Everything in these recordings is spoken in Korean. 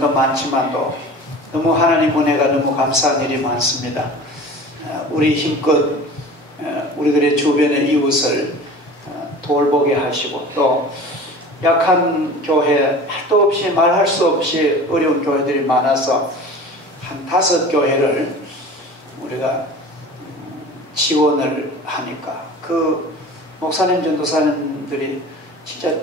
일들도 많지만도 너무 하나님 은혜가 너무 감사한 일이 많습니다. 우리 힘껏 우리들의 주변의 이웃을 돌보게 하시고, 또 약한 교회, 할도 없이 말할 수 없이 어려운 교회들이 많아서 한 5교회를 우리가 지원을 하니까 그 목사님, 전도사님들이 진짜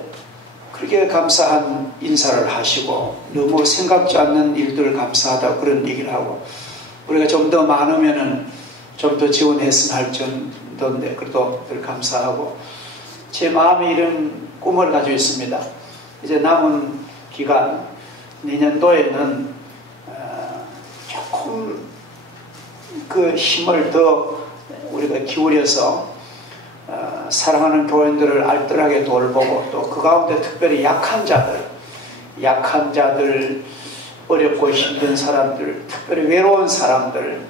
그렇게 감사한 인사를 하시고, 너무 생각지 않는 일들을 감사하다고 그런 얘기를 하고, 우리가 좀 더 많으면은 좀 더 지원했으면 할 정도인데 그래도 늘 감사하고, 제 마음에 이런 꿈을 가지고 있습니다. 이제 남은 기간, 내년도에는 조금 그 힘을 더 우리가 기울여서 사랑하는 교인들을 알뜰하게 돌보고, 또 그 가운데 특별히 약한 자들, 어렵고 힘든 사람들, 특별히 외로운 사람들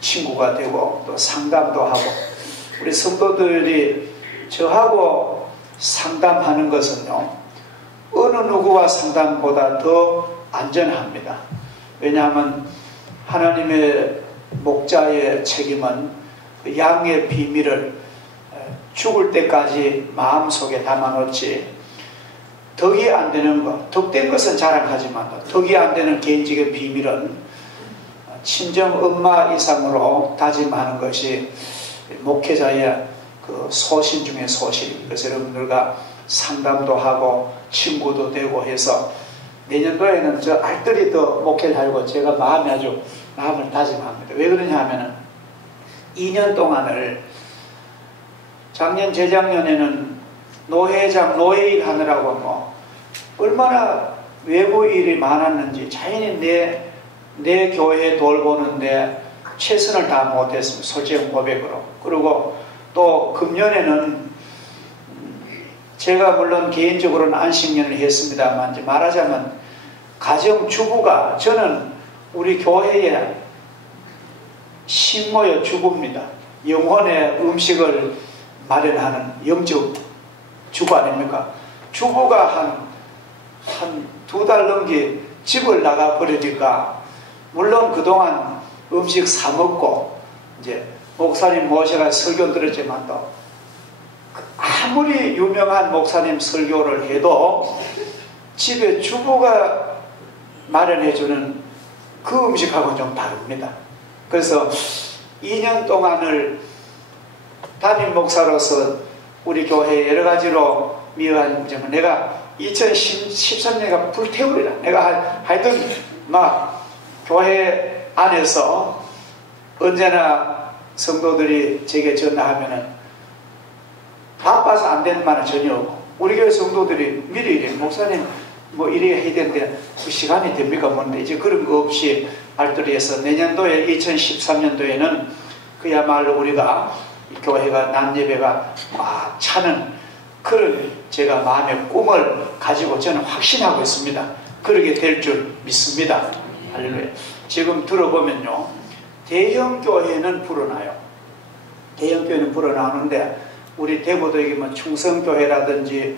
친구가 되고, 또 상담도 하고, 우리 성도들이 저하고 상담하는 것은요, 어느 누구와 상담보다 더 안전합니다. 왜냐하면 하나님의 목자의 책임은 그 양의 비밀을 죽을 때까지 마음속에 담아놓지, 덕이 안 되는 것, 덕된 것은 자랑하지만 덕이 안 되는 개인적인 비밀은 친정 엄마 이상으로 다짐하는 것이 목회자의 그 소신 중에 소신입니다. 그래서 여러분들과 상담도 하고 친구도 되고 해서 내년도에는 저 알뜰히 더 목회를 하려고 제가 마음을 다짐합니다. 왜 그러냐 하면은 2년 동안을, 작년 재작년에는 노회장 노예일 하느라고 뭐 얼마나 외부 일이 많았는지 자연히 내 교회 돌보는데 최선을 다 못했습니다. 솔직한 고백으로. 그리고 또 금년에는 제가 물론 개인적으로는 안식년을 했습니다만, 이제 말하자면 가정주부가, 저는 우리 교회의 식모의 주부입니다. 영혼의 음식을 마련하는 영적 주부 아닙니까? 주부가 한 2달 넘게 집을 나가 버리니까, 물론 그동안 음식 사 먹고 이제 목사님 모셔가 설교 들었지만, 또 아무리 유명한 목사님 설교를 해도 집에 주부가 마련해주는 그 음식하고는 좀 다릅니다. 그래서 2년 동안을 담임 목사로서 우리 교회에 여러 가지로 미워한 점은, 내가 2013년에 불태우리라, 내가 하여튼 막 교회 안에서 언제나 성도들이 제게 전화하면은 바빠서 안 되는 말은 전혀 없고, 우리 교회 성도들이 미리 이래, 목사님 뭐 이래 해야 되는데 그 시간이 됩니까? 뭔데 이제 그런 거 없이 알뜰히 해서 내년도에 2013년도에는 그야말로 우리가 교회가 낮 예배가 막 차는 그런 제가 마음의 꿈을 가지고 저는 확신하고 있습니다. 그러게 될 줄 믿습니다. 할렐루야. 지금 들어보면요, 대형 교회는 불어나요. 대형 교회는 불어나오는데, 우리 대구도 여기 뭐 충성교회라든지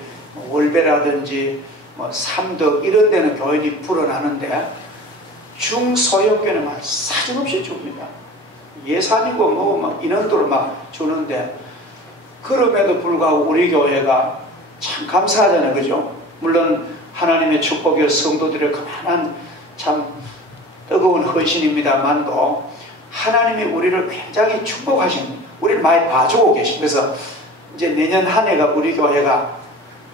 월배라든지 뭐 삼덕 이런 데는 교인이 불어나는데, 중소형교회는 막 사정없이 줍니다. 예산이고 뭐 막 인원도로 막 주는데, 그럼에도 불구하고 우리 교회가 참 감사하잖아요. 그죠? 물론 하나님의 축복이 성도들의 그만한 참 뜨거운 헌신입니다만도, 하나님이 우리를 굉장히 축복하십니다. 우리를 많이 봐주고 계십니다. 그래서 이제 내년 한 해가 우리 교회가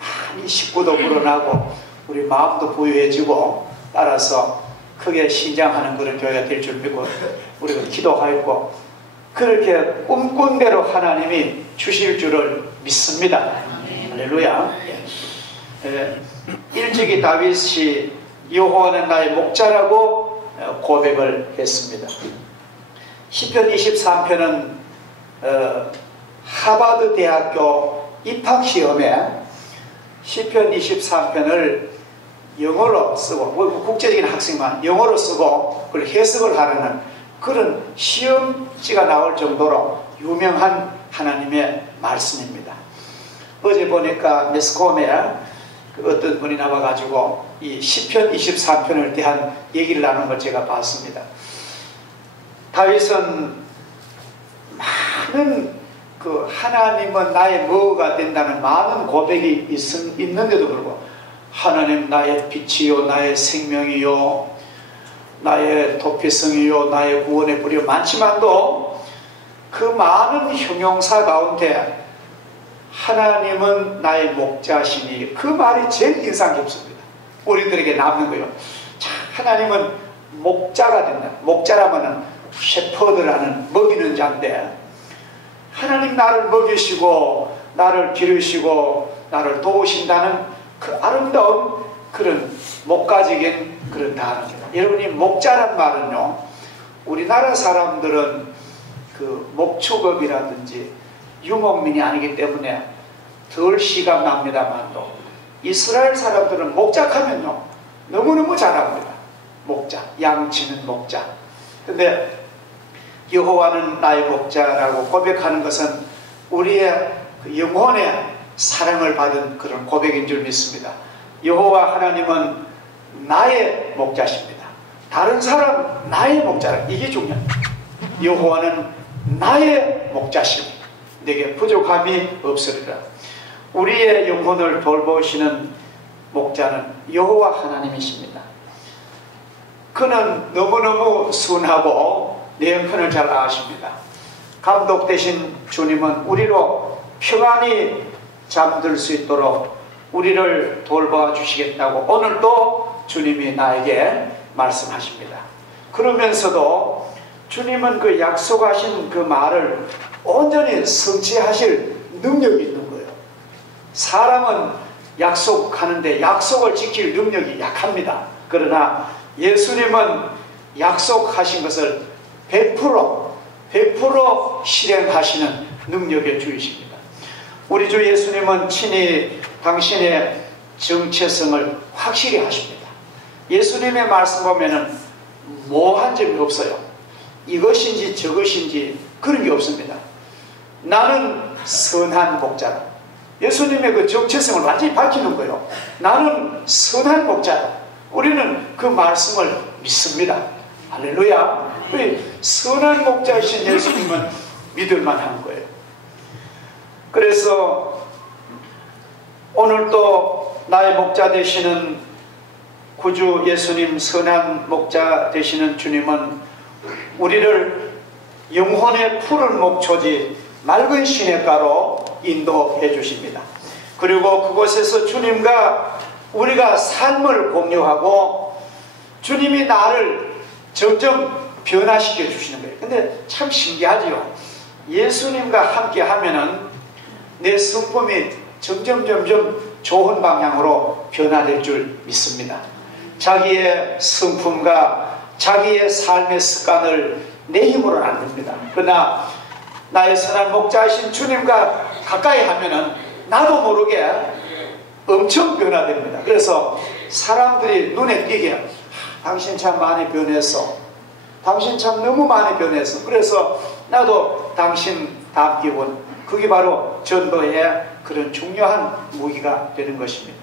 많이 식구도 불어나고 우리 마음도 부유해지고, 따라서 크게 신장하는 그런 교회가 될 줄 믿고 우리가 기도하였고, 그렇게 꿈꾼 대로 하나님이 주실 줄을 믿습니다. 할렐루야. 일찍이 다윗이 여호와는 나의 목자라고 고백을 했습니다. 시편 23편은 하버드 대학교 입학시험에 시편 23편을 영어로 쓰고, 국제적인 학생만 영어로 쓰고 그걸 해석을 하려는 그런 시험지가 나올 정도로 유명한 하나님의 말씀입니다. 어제 보니까 매스컴에 그 어떤 분이 나와가지고 이 시편 23편을 대한 얘기를 나눈 걸 제가 봤습니다. 다윗은 많은 그 하나님은 나의 뭐가 된다는 많은 고백이 있는데도 불구하고 하나님 나의 빛이요 나의 생명이요 나의 도피성이요 나의 구원의 뿌리요 많지만도 그 많은 형용사 가운데 하나님은 나의 목자시니 그 말이 제일 인상 깊습니다. 우리들에게 남는 거예요. 자, 하나님은 목자가 된다. 목자라면 셰퍼드라는 먹이는 자인데 하나님 나를 먹이시고 나를 기르시고 나를 도우신다는 그 아름다운 그런 목가적인 그런 단어입니다. 여러분이 목자란 말은요, 우리나라 사람들은 그 목축업이라든지 유목민이 아니기 때문에 덜 시감납니다만도 이스라엘 사람들은 목자하면요 너무너무 잘합니다. 목자, 양치는 목자. 근데 여호와는 나의 목자라고 고백하는 것은 우리의 그 영혼의 사랑을 받은 그런 고백인 줄 믿습니다. 여호와 하나님은 나의 목자십니다. 다른 사람 나의 목자라, 이게 중요합니다. 여호와는 나의 목자시니 내게 부족함이 없으리라. 우리의 영혼을 돌보시는 목자는 여호와 하나님이십니다. 그는 너무너무 순하고 내 형편을 잘 아십니다. 감독 되신 주님은 우리로 평안히 잠들 수 있도록 우리를 돌봐 주시겠다고 오늘도 주님이 나에게 말씀하십니다. 그러면서도 주님은 그 약속하신 그 말을 온전히 성취하실 능력이 있는 거예요. 사람은 약속하는데 약속을 지킬 능력이 약합니다. 그러나 예수님은 약속하신 것을 100% 실행하시는 능력의 주이십니다. 우리 주 예수님은 친히 당신의 정체성을 확실히 하십니다. 예수님의 말씀 보면은 모호한 점이 없어요. 이것인지 저것인지 그런 게 없습니다. 나는 선한 목자다. 예수님의 그 정체성을 완전히 밝히는 거예요. 나는 선한 목자다. 우리는 그 말씀을 믿습니다. 할렐루야. 선한 목자이신 예수님은 믿을만한 거예요. 그래서 오늘도 나의 목자 되시는 구주 예수님, 선한 목자 되시는 주님은 우리를 영혼의 푸른 목초지 맑은 시냇가로 인도해 주십니다. 그리고 그곳에서 주님과 우리가 삶을 공유하고 주님이 나를 점점 변화시켜 주시는 거예요. 근데 참 신기하지요. 예수님과 함께 하면은 내 성품이 점점 좋은 방향으로 변화될 줄 믿습니다. 자기의 성품과 자기의 삶의 습관을 내 힘으로는 안 됩니다. 그러나 나의 선한 목자이신 주님과 가까이 하면은 나도 모르게 엄청 변화됩니다. 그래서 사람들이 눈에 띄게 당신 참 많이 변했어. 당신 참 너무 많이 변했어. 그래서 나도 당신 닮기원. 그게 바로 전도의 그런 중요한 무기가 되는 것입니다.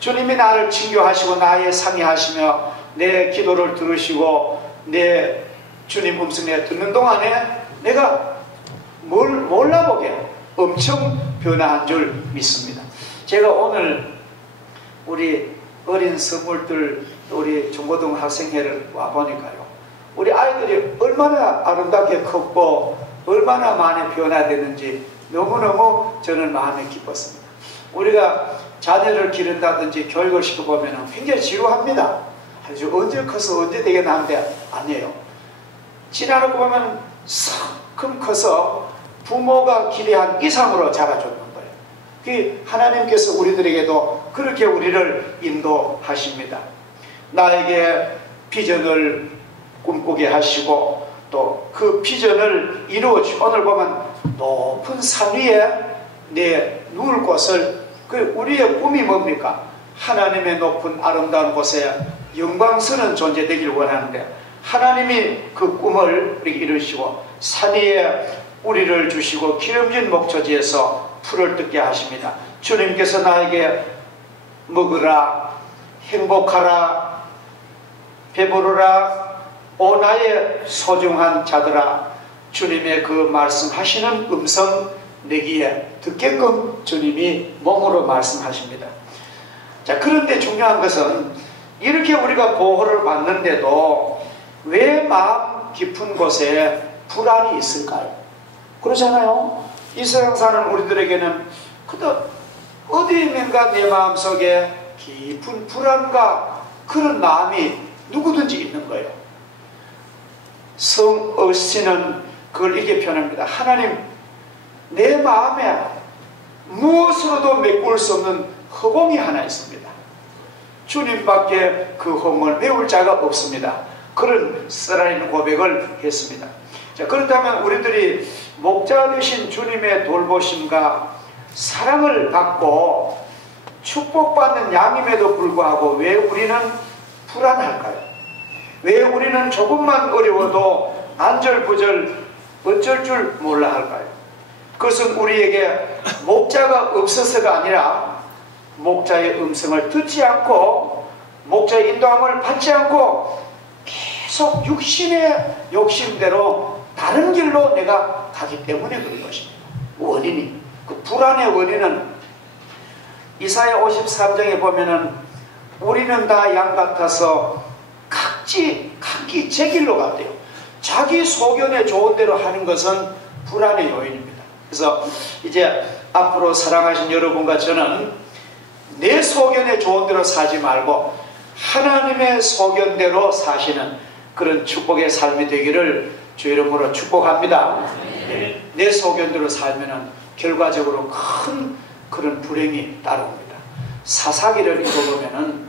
주님이 나를 징교하시고 나의 상의하시며 내 기도를 들으시고 내 주님 음성에 듣는 동안에 내가 뭘 몰라보게 엄청 변화한 줄 믿습니다. 제가 오늘 우리 어린 선물들 우리 중고등학생회를 와보니까요, 우리 아이들이 얼마나 아름답게 컸고 얼마나 많이 변화됐는지 너무너무 저는 마음이 기뻤습니다. 우리가 자녀를 기른다든지 교육을 시켜보면 굉장히 지루합니다. 아주 언제 커서 언제 되겠나 하는데 아니에요. 지나놓고 보면 성큼 커서 부모가 기대한 이상으로 자라주는 거예요. 그 하나님께서 우리들에게도 그렇게 우리를 인도하십니다. 나에게 비전을 꿈꾸게 하시고 또 그 비전을 이루어주고, 오늘 보면 높은 산 위에 내 누울 곳을, 그 우리의 꿈이 뭡니까? 하나님의 높은 아름다운 곳에 영광스러운 존재 되기를 원하는데 하나님이 그 꿈을 우리에게 이루시고 산 위에 우리를 주시고 기름진 목초지에서 풀을 뜯게 하십니다. 주님께서 나에게 먹으라, 행복하라, 배부르라, 오 나의 소중한 자들아, 주님의 그 말씀하시는 음성 내기에 듣게끔 주님이 몸으로 말씀하십니다. 자, 그런데 중요한 것은 이렇게 우리가 보호를 받는데도 왜 마음 깊은 곳에 불안이 있을까요? 그렇잖아요. 이 세상 사는 우리들에게는 그저 어디에인가 내 마음속에 깊은 불안과 그런 마음이 누구든지 있는 거예요. 성 어스틴은 그걸 이렇게 표현합니다. 하나님, 내 마음에 무엇으로도 메꿀 수 없는 허공이 하나 있습니다. 주님밖에 그 허공을 메울 자가 없습니다. 그런 쓰라린 고백을 했습니다. 자, 그렇다면 우리들이 목자 되신 주님의 돌보심과 사랑을 받고 축복받는 양임에도 불구하고 왜 우리는 불안할까요? 왜 우리는 조금만 어려워도 안절부절 어쩔 줄 몰라 할까요? 그것은 우리에게 목자가 없어서가 아니라 목자의 음성을 듣지 않고 목자의 인도함을 받지 않고 계속 육신의 욕심대로 다른 길로 내가 가기 때문에 그런 것입니다. 원인이, 그 불안의 원인은 이사야 53장에 보면은 우리는 다 양 같아서 각기 제 길로 갔대요. 자기 소견에 좋은 대로 하는 것은 불안의 요인입니다. 그래서 이제 앞으로 사랑하신 여러분과 저는 내 소견에 좋은 대로 살지 말고 하나님의 소견대로 사시는 그런 축복의 삶이 되기를 주 이름으로 축복합니다. 내 소견대로 살면은 결과적으로 큰 그런 불행이 따라옵니다. 사사기를 읽어보면은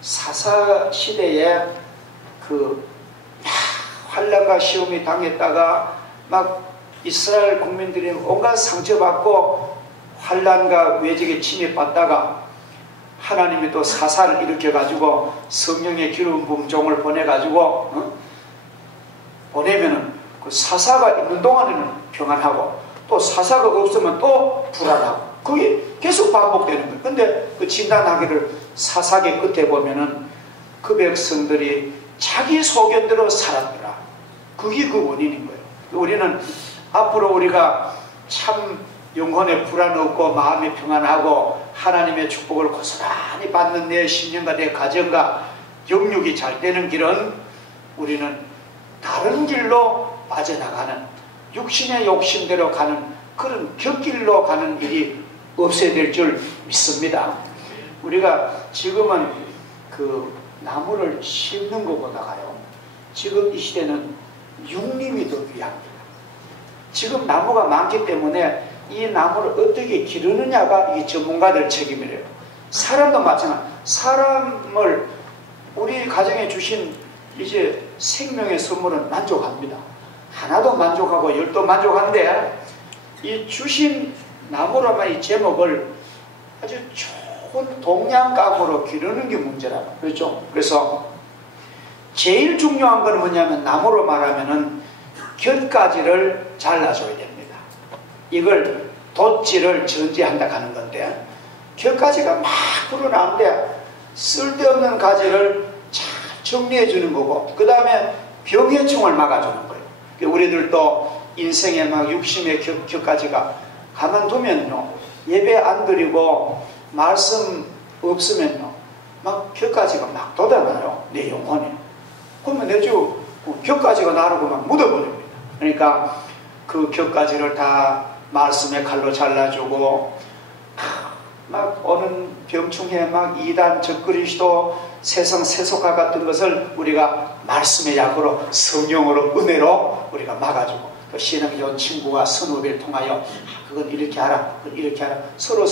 사사 시대에 그 환난과 시험이 당했다가 막 이스라엘 국민들이 온갖 상처받고 환난과 외적에 침입받다가 하나님이 또 사사를 일으켜가지고 성령의 기름 부은 종을 보내가지고 보내면은 그 사사가 있는 동안에는 평안하고 또 사사가 없으면 또 불안하고 그게 계속 반복되는 거예요. 근데 그 진단하기를 사사기 끝에 보면은 그 백성들이 자기 소견대로 살았더라. 그게 그 원인인 거예요. 우리는 앞으로 우리가 참 영혼에 불안 없고 마음이 평안하고 하나님의 축복을 고스란히 받는 내 신령과 내 가정과 영육이 잘 되는 길은 우리는 다른 길로 빠져나가는 육신의 욕심대로 가는 그런 곁길로 가는 일이 없어야 될 줄 믿습니다. 우리가 지금은 그 나무를 심는 것보다가요, 지금 이 시대는 육림이 더 귀합니다. 지금 나무가 많기 때문에 이 나무를 어떻게 기르느냐가 이 전문가들 책임이래요. 사람도 마찬가지. 사람을 우리 가정에 주신 이제 생명의 선물은 만족합니다. 하나도 만족하고 열도 만족한데 이 주신 나무라면 이 제목을 아주 좋은 동양감으로 기르는 게 문제라고. 그렇죠? 그래서 제일 중요한 건 뭐냐면 나무로 말하면은 곁가지를 잘라줘야 됩니다. 이걸 돛질을 전제한다 하는 건데 곁가지가 막 불어나는데 쓸데없는 가지를 잘 정리해 주는 거고 그 다음에 병해충을 막아주는 거예요. 우리들도 인생에 막 육심의 곁가지가 가만두면요 예배 안 드리고 말씀 없으면요 막 곁가지가 막 돋아나요. 내 영혼에. 그러면 내주 곁가지가 나르고 막 묻어버립니다. 그러니까 그 곁가지를 다 말씀의 칼로 잘라주고 막 오는 병충해 막 이단 적그리스도 세상 세속화 같은 것을 우리가 말씀의 약으로 성령으로 은혜로 우리가 막아주고 또 신앙이 좋은 친구와 선후배를 통하여 그건 이렇게 하라 그건 이렇게 하라 서로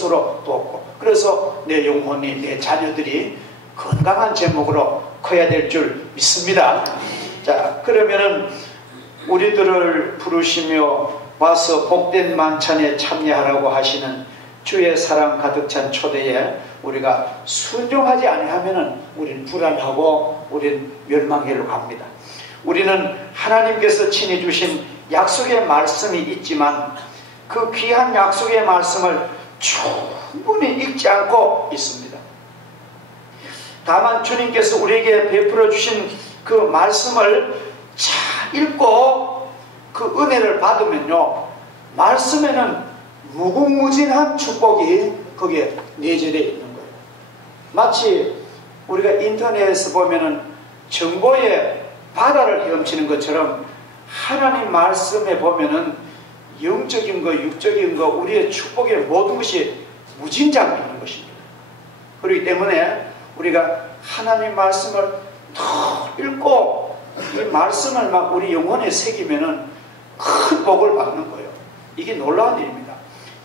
돕고 그래서 내 영혼이 내 자녀들이 건강한 제목으로 커야 될 줄 믿습니다. 자, 그러면은 우리들을 부르시며 와서 복된 만찬에 참여하라고 하시는 주의 사랑 가득 찬 초대에 우리가 순종하지 아니하면은 우리는 불안하고 우리는 멸망길로 갑니다. 우리는 하나님께서 친히 주신 약속의 말씀이 있지만 그 귀한 약속의 말씀을 충분히 읽지 않고 있습니다. 다만 주님께서 우리에게 베풀어 주신 그 말씀을 잘 읽고 그 은혜를 받으면요, 말씀에는 무궁무진한 축복이 거기에 내재되어 있는 거예요. 마치 우리가 인터넷에서 보면은 정보의 바다를 헤엄치는 것처럼 하나님 말씀에 보면은 영적인 거, 육적인 거, 우리의 축복의 모든 것이 무진장 있는 것입니다. 그렇기 때문에 우리가 하나님 말씀을 더 읽고 이 말씀을 막 우리 영혼에 새기면은 큰 복을 받는 거예요. 이게 놀라운 일입니다.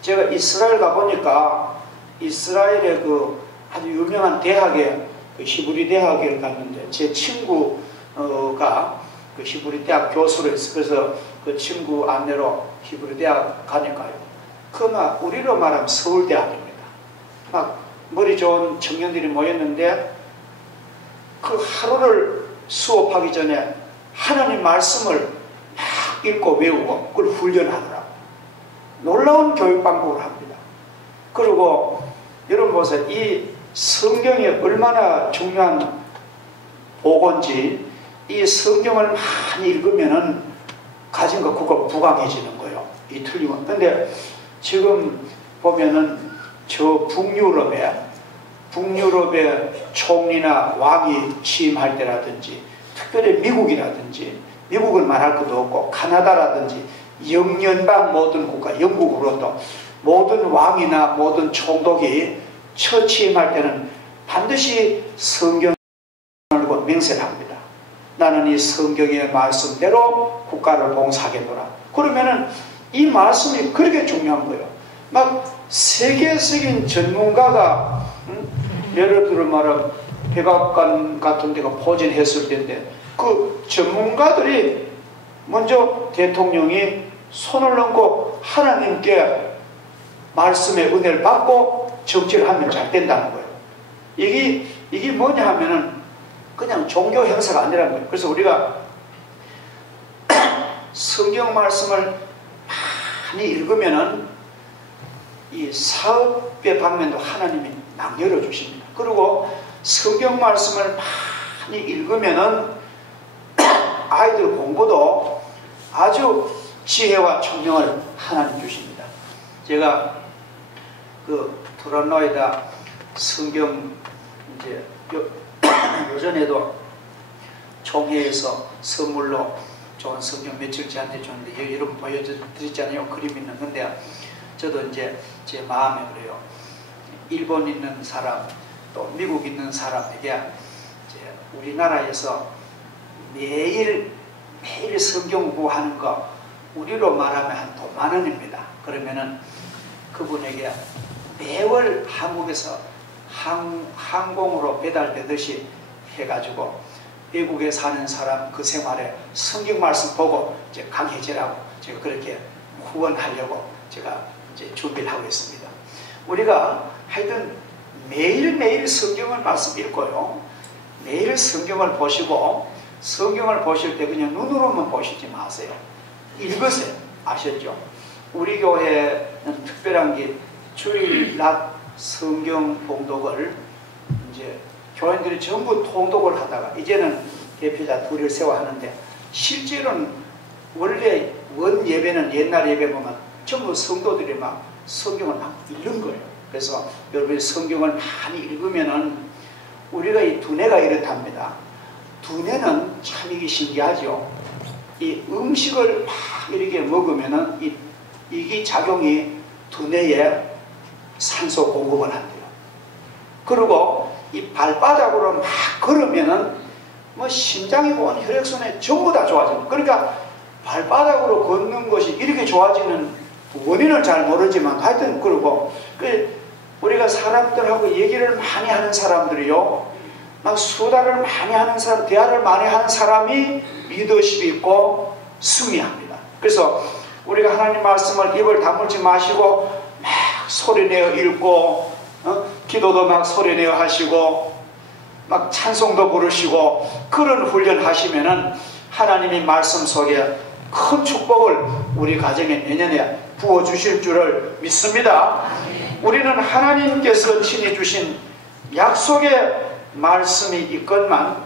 제가 이스라엘 가보니까 이스라엘의 그 아주 유명한 대학에 그 히브리 대학에 갔는데 제 친구가 그 히브리 대학 교수로 있어요. 그래서 그 친구 안내로 히브리 대학 가니까요. 그 막 우리로 말하면 서울대학입니다. 막 머리 좋은 청년들이 모였는데 그 하루를 수업하기 전에 하나님 말씀을 막 읽고 외우고 그걸 훈련하더라고요. 놀라운 교육 방법을 합니다. 그리고 여러분 보세요. 이 성경이 얼마나 중요한 보고인지 이 성경을 많이 읽으면은 가진 것 그거 부강해지는 거예요. 이 틀림은. 근데 지금 보면은 저 북유럽의 총리나 왕이 취임할 때라든지 특별히 미국이라든지 미국은 말할 것도 없고 카나다라든지 영연방 모든 국가 영국으로도 모든 왕이나 모든 총독이 첫 취임할 때는 반드시 성경을 맹세를 합니다. 나는 이 성경의 말씀대로 국가를 봉사하겠노라. 그러면은 이 말씀이 그렇게 중요한 거예요. 막 세계적인 전문가가 예를 들어 말하면 백악관 같은 데가 포진했을 때인데 그 전문가들이 먼저 대통령이 손을 얹고 하나님께 말씀의 은혜를 받고 정치를 하면 잘 된다는 거예요. 이게 뭐냐 하면은 그냥 종교 행사가 아니라는 거예요. 그래서 우리가 성경 말씀을 많이 읽으면은 이 사업의 방면도 하나님이 막 열어주십니다. 그리고 성경 말씀을 많이 읽으면은 아이들 공부도 아주 지혜와 총명을 하나님 주십니다. 제가 그 토론노에다 성경 이제 요전에도 총회에서 선물로 좋은 성경 며칠 저한테 줬는데 여러분 보여드렸잖아요. 그림 있는 건데 저도 이제 제 마음에 그래요. 일본 있는 사람 또 미국 있는 사람에게 이제 우리나라에서 매일 성경 공부하는 거 우리로 말하면 한 5만 원입니다. 그러면은 그분에게 매월 한국에서 항공으로 배달되듯이 해가지고 외국에 사는 사람 그 생활에 성경 말씀 보고 이제 강해지라고 제가 그렇게 후원하려고 제가 이제 준비를 하고 있습니다. 우리가 하여튼 매일매일 성경을 말씀 읽고요. 매일 성경을 보시고 성경을 보실 때 그냥 눈으로만 보시지 마세요. 읽으세요. 아셨죠? 우리 교회는 특별한 게 주일낮 성경 봉독을 이제 교인들이 전부 통독을 하다가 이제는 대표자 둘을 세워 하는데 실제로는 원래 원 예배는 옛날 예배 보면 전부 성도들이 막 성경을 막 읽는 거예요. 그래서 여러분이 성경을 많이 읽으면은 우리가 이 두뇌가 이렇답니다. 두뇌는 참 이게 신기하죠. 이 음식을 막 이렇게 먹으면은 이게 작용이 두뇌에 산소 공급을 한대요. 그리고 이 발바닥으로 막 걸으면은 뭐 심장이고 혈액순환이 전부 다 좋아져요. 그러니까 발바닥으로 걷는 것이 이렇게 좋아지는 원인을 잘 모르지만 하여튼 그러고 우리가 사람들하고 얘기를 많이 하는 사람들이요 막 수다를 많이 하는 사람, 대화를 많이 하는 사람이 리더십이 있고 승리합니다. 그래서 우리가 하나님 말씀을 입을 다물지 마시고 막 소리내어 읽고 기도도 막 소리내어 하시고 막 찬송도 부르시고 그런 훈련 하시면은 하나님이 말씀 속에 큰 축복을 우리 가정에 내년에 부어주실 줄을 믿습니다. 우리는 하나님께서 친히 주신 약속의 말씀이 있건만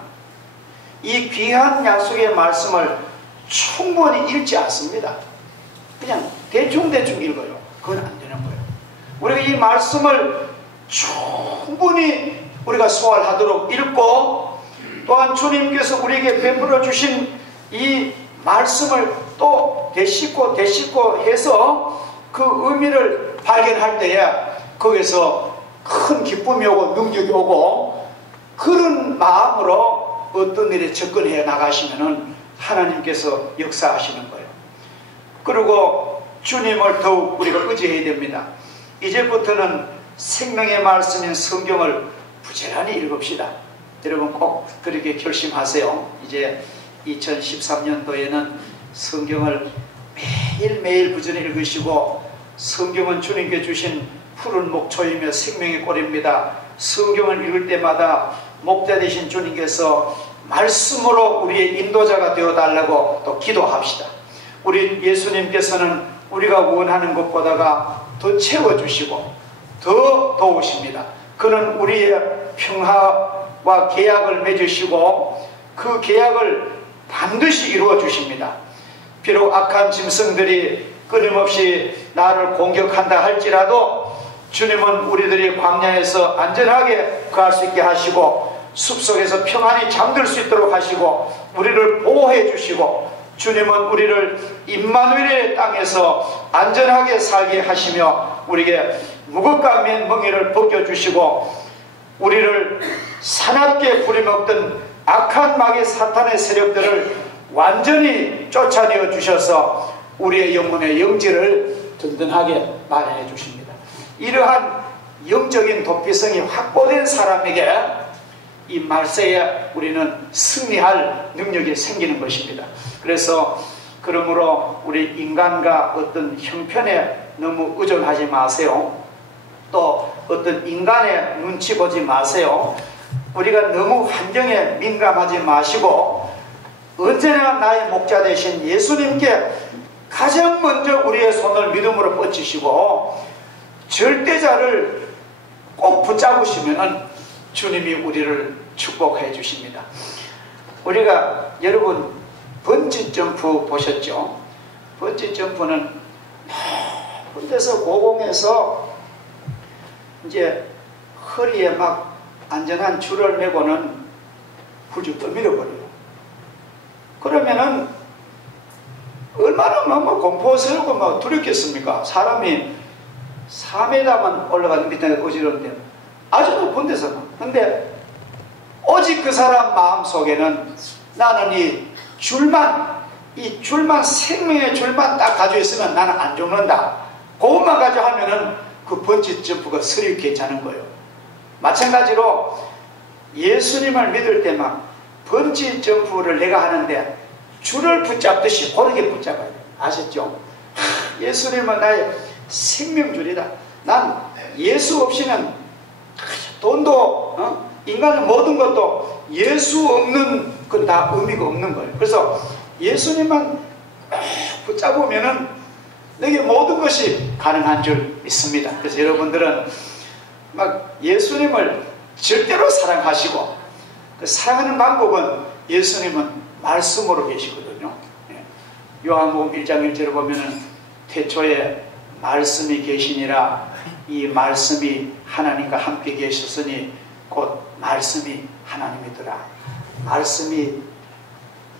이 귀한 약속의 말씀을 충분히 읽지 않습니다. 그냥 대충대충 읽어요. 그건 안 되는 거예요. 우리가 이 말씀을 충분히 우리가 소화하도록 읽고, 또한 주님께서 우리에게 베풀어 주신 이 말씀을 또 되씹고 해서 그 의미를 발견할 때에 거기서 큰 기쁨이 오고 능력이 오고, 그런 마음으로 어떤 일에 접근해 나가시면은 하나님께서 역사하시는 거예요. 그리고 주님을 더욱 우리가 의지해야 됩니다. 이제부터는 생명의 말씀인 성경을 부지런히 읽읍시다. 여러분 꼭 그렇게 결심하세요. 이제 2013년도에는 성경을 매일매일 부지런히 읽으시고, 성경은 주님께 주신 푸른 목초이며 생명의 꼴입니다. 성경을 읽을 때마다 목자 되신 주님께서 말씀으로 우리의 인도자가 되어달라고 또 기도합시다. 우리 예수님께서는 우리가 원하는 것보다가 더 채워주시고 더 도우십니다. 그는 우리의 평화와 계약을 맺으시고 그 계약을 반드시 이루어 주십니다. 비록 악한 짐승들이 끊임없이 나를 공격한다 할지라도 주님은 우리들이 광야에서 안전하게 거할 수 있게 하시고 숲속에서 평안히 잠들 수 있도록 하시고 우리를 보호해 주시고, 주님은 우리를 임마누엘의 땅에서 안전하게 살게 하시며 우리에게 무겁게 맨 멍에를 벗겨주시고, 우리를 사납게 부리먹던 악한 마귀 사탄의 세력들을 완전히 쫓아내어 주셔서 우리의 영혼의 영지를 든든하게 마련해 주십니다. 이러한 영적인 도피성이 확보된 사람에게 이 말세에 우리는 승리할 능력이 생기는 것입니다. 그래서 그러므로 우리 인간과 어떤 형편에 너무 의존하지 마세요. 또 어떤 인간의 눈치 보지 마세요. 우리가 너무 환경에 민감하지 마시고 언제나 나의 목자 되신 예수님께 가장 먼저 우리의 손을 믿음으로 뻗치시고 절대자를 꼭 붙잡으시면 주님이 우리를 축복해 주십니다. 우리가 여러분 번지 점프 보셨죠? 번지 점프는 높은 데서 고공에서 이제 허리에 막 안전한 줄을 메고는 훌쩍 떠밀어버려요. 그러면은 얼마나 공포스럽고 막 두렵겠습니까? 사람이 4m만 올라가는 밑에 어지러운데 아주 높은 데서. 근데 오직 그 사람 마음속에는 나는 이 줄만 생명의 줄만 딱 가지고 있으면 나는 안 죽는다. 그것만 가지고 하면은 그 번지 점프가 스릴 괜찮은 거예요. 마찬가지로 예수님을 믿을 때만 번지 점프를 내가 하는데 줄을 붙잡듯이 고르게 붙잡아야 돼요. 아셨죠? 예수님은 나의 생명줄이다. 난 예수 없이는 돈도 인간의 모든 것도 예수 없는 건 다 의미가 없는 거예요. 그래서 예수님만 붙잡으면은 내게 모든 것이 가능한 줄 믿습니다. 그래서 여러분들은 막 예수님을 절대로 사랑하시고, 그 사랑하는 방법은 예수님은 말씀으로 계시거든요. 요한복음 1장 1절을 보면은 태초에 말씀이 계시니라, 이 말씀이 하나님과 함께 계셨으니 곧 말씀이 하나님이더라. 말씀이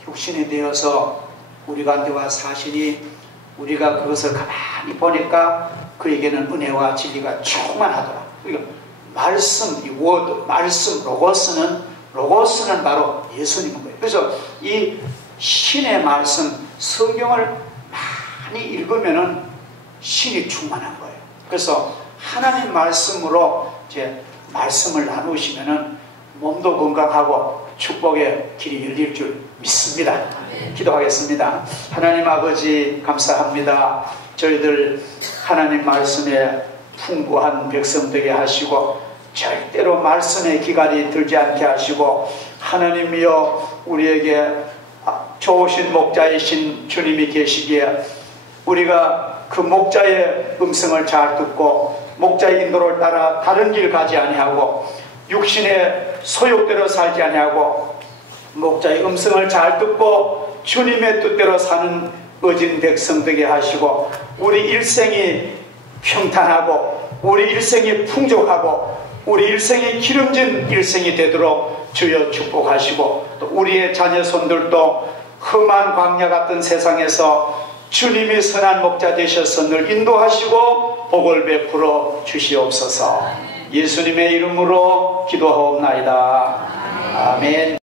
육신이 되어서 우리 가운데 와 사시니 우리가 그것을 가만히 보니까 그에게는 은혜와 진리가 충만하더라. 그러니까 말씀, 이 워드, 말씀, 로고스는 바로 예수님인 거예요. 그래서 이 신의 말씀, 성경을 많이 읽으면은 신이 충만한 거예요. 그래서 하나님 말씀으로 이제 말씀을 나누시면은 몸도 건강하고 축복의 길이 열릴 줄 믿습니다. 기도하겠습니다. 하나님 아버지 감사합니다. 저희들 하나님 말씀에 풍부한 백성 되게 하시고 절대로 말씀에 기갈이 들지 않게 하시고, 하나님이여 우리에게 좋으신 목자이신 주님이 계시기에 우리가 그 목자의 음성을 잘 듣고 목자의 인도를 따라 다른 길 가지 아니하고 육신의 소욕대로 살지 아니하고 목자의 음성을 잘 듣고 주님의 뜻대로 사는 어진 백성 되게 하시고, 우리 일생이 평탄하고 우리 일생이 풍족하고 우리 일생이 기름진 일생이 되도록 주여 축복하시고, 또 우리의 자녀 손들도 험한 광야 같은 세상에서 주님이 선한 목자 되셔서 늘 인도하시고 복을 베풀어 주시옵소서. 예수님의 이름으로 기도하옵나이다. 아멘.